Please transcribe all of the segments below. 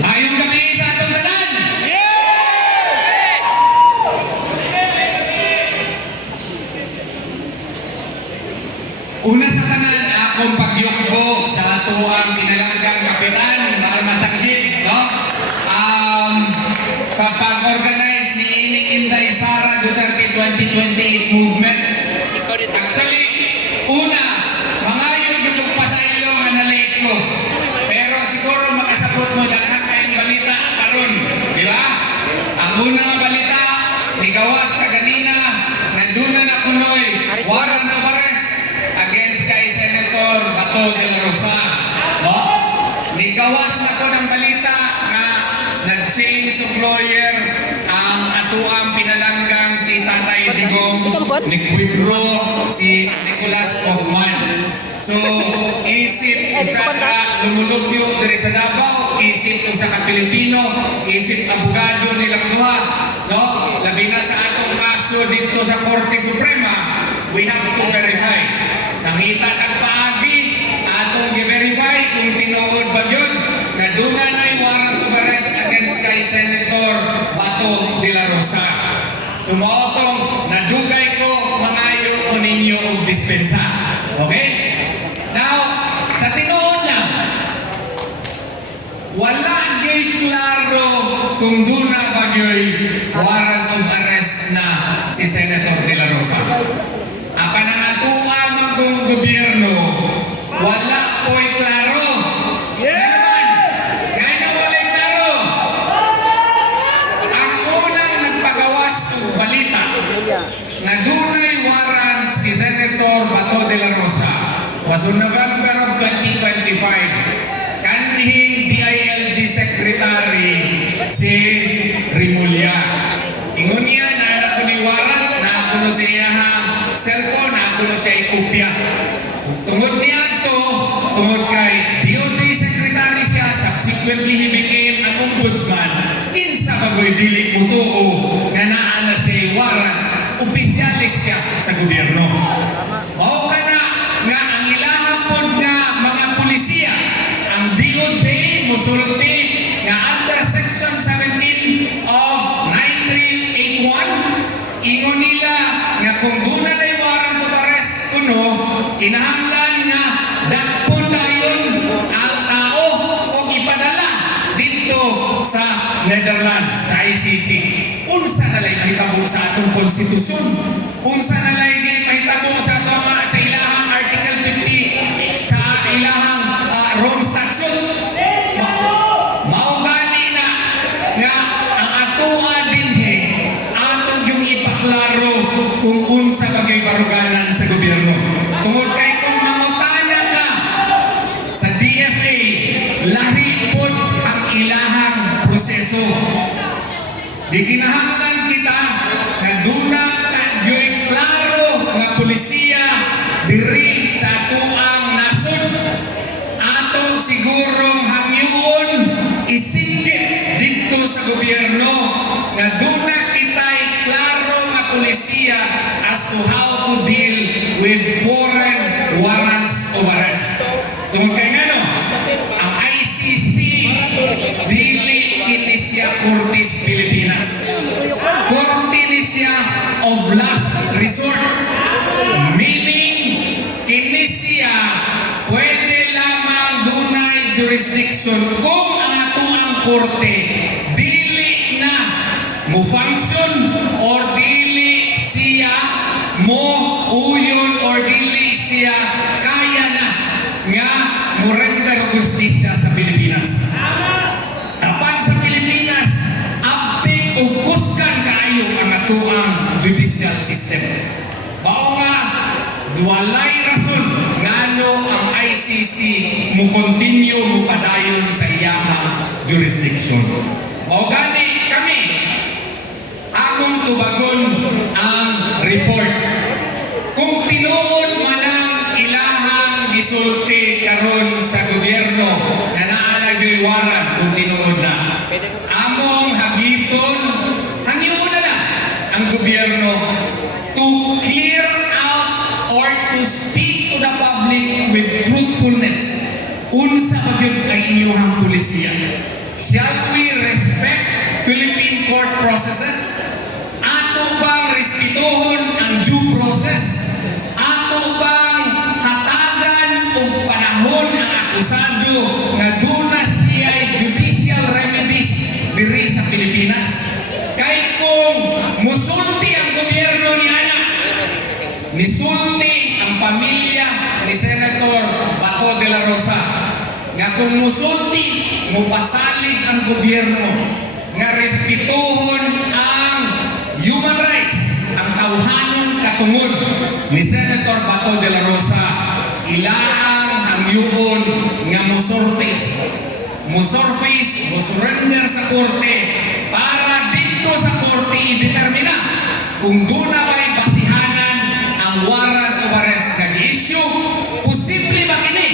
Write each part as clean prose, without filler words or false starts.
Mayong gabi sa atong tanan. Una sa tanan, akong pagyukbo sa atuang pinalanggang kapitan para masanggit, no? Sa pag-organize ni Ining Inday Sara Duterte 2028 movement. Actually, una, mga yung pasaylo nga na-late ko. Pero siguro makasabot mo dahil kayong balita karon, di ba? Ang unang balita, nigawas ka ganina, nandunan na kunoy, warrant of arrest against kay Senator Bato de la Rosa. No? Nigawas na ko ng balita na nag-change of lawyer ang atuang pinalanggang si Tatay Digong, nag-withdraw si Nicolas Hoffman. So, isip usa ka lumulubyo diri sa Davao, isip usa ka Pilipino, isip abogado nilang duha, no? Labi na sa atong kaso dito sa Korte Suprema, we have to verify. Nangita tag paagi, atong i-verify kung tinuod ba yun na doon na warrant of arrest against kay Senator Bato de la Rosa. Sumotong nadugay ko mangayo ko ninyo og dispensa. Okay? Now, sa tinuod lang, wala gyud klaro kung doon na ba gyud warrant of arrest na si Senator de la Rosa. Apan ang atuang ang gobyerno, wala po'y klaro. Gano wala'y klaro? Ang unang nagpagawas ng balita na dunay warrant si Senator Bato de la Rosa was on November of 2025. Kanhing DILG Secretary si Rimulya. Ingon niya na anak ko ni warrant na ako no siya cellphone na ako no siya ikopya. Tungod niya to, tungod kay DOJ Secretary siya, subsequently he became an ombudsman. Kinsa bagoy dili mo tuo nga naa na siya warrant, opisyalis siya sa gobyerno. Mao ka na nga ang ilahang pod nga mga pulisiya, ang DOJ musulti nga under Section 17 of 9381, ingon nila nga kung doon na warrant of arrest kuno, kinahanglan nga dakpon dayon ang tao o ipadala dito sa Netherlands, sa ICC. Unsa na lang mahitabo sa atong konstitusyon? Unsa na lang mahitabo sa atong sa ilahang Article 50 sa ilahang Rome Statute? Mao gani na nga ang atoa dinhi atong yung ipaklaro kung unsa bagay baruganan sa gobyerno. Tungod kay kung mangutana ka sa DFA, lahi pod ang ilahang proseso. Di kinahanglan kita na duna kadyo'y klaro nga pulisiya diri sa atuang nasod. Ato sigurong hangyoon isinggit dito sa gobyerno nga duna kita'y klaro nga pulisiya as to how to deal with foreign warrants of arrest. Tungkol kay nga no, ang ICC dili kini siya Kortes Pilipinas. Korte ni siya of last resort. Meaning, kini siya pwede lamang dunay jurisdiction kung ang atuang korte dili na mo function or dili siya mo uyon or dili siya kaya na nga mo render justisya sa Pilipinas. Apan sa Pilipinas, update o kuskan kayo ang atuang judicial system. Mao nga, walay rason ngano ang ICC mo continue mo padayon sa iyang jurisdiction. O gani kami, among tubagon ang report. Kung tinuod man ang ilahang gisulti karon sa gobyerno na naanagyo'y warrant kung tinuod na, among hagiton, hangyoon na lang ang gobyerno to clear out or to speak to the public with truthfulness. Unsa ba yun ang inyong pulisiya? Shall we respect Philippine court processes? Ato bang respetuhon ang due process? Ato bang hatagan o panahon ang akusado nga duna siya judicial remedies diri sa Pilipinas? Kay kung musulti ang gobyerno ni Ana, nisulti ang pamilya ni Senator Bato de la Rosa, nga kung musulti, mupasalig ang gobyerno, nga respetuhon ang human rights, ang tawhanon katungod ni Senator Bato de la Rosa, ilaang hangyoon nga musurface, musurrender sa korte para dito sa korte i-determina kung doon na ba'y basihanan ang warrant of arrest na issue. Posible ba kini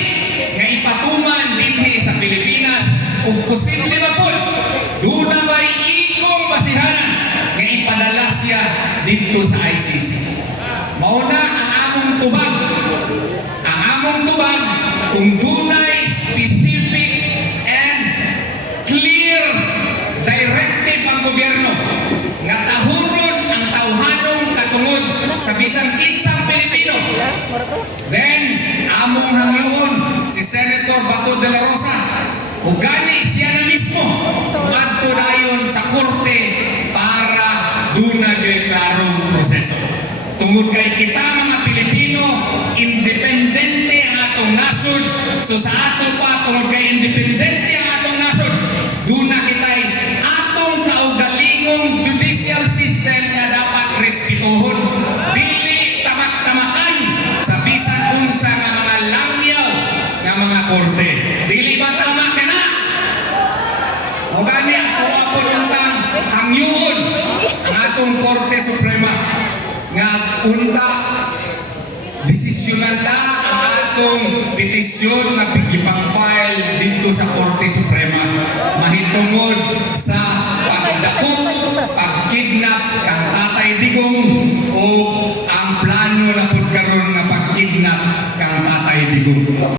nga ipatuman dinhi sa Pilipinas o posible ba po doon na ba'y ikong basihanan nga ipadala siya dito sa ICC. Mauna ang among tubag. Ang among tubag kung dunay specific and clear directive ang gobyerno nga tahuron ang tawhanong katungod sa bisang kinsang Pilipino, then among hangyoon si Senator Bato de la Rosa o gani siya na mismo adto dayon sa korte para duna yung klarong proseso. Tungod kay kita mga Pilipino, independente ang atong nasod. So sa ato pa, tungod kay independente ang atong nasod, duna kita'y atong kaugalingong judicial system na dapat respetuhon. Dili tamak-tamakan sa bisan unsa nga mga langyaw nga mga korte. Dili ba tama ka na? O gani ako po untang hangyoon ang atong Korte Suprema nga unta desisyonan ta ang atong petisyon na pagipang-file dito sa Korte Suprema mahitungod sa pagdakop, pagkidnap kang Tatay Digong o ang plano na pagkaroon na pagkidnap kang Tatay Digong.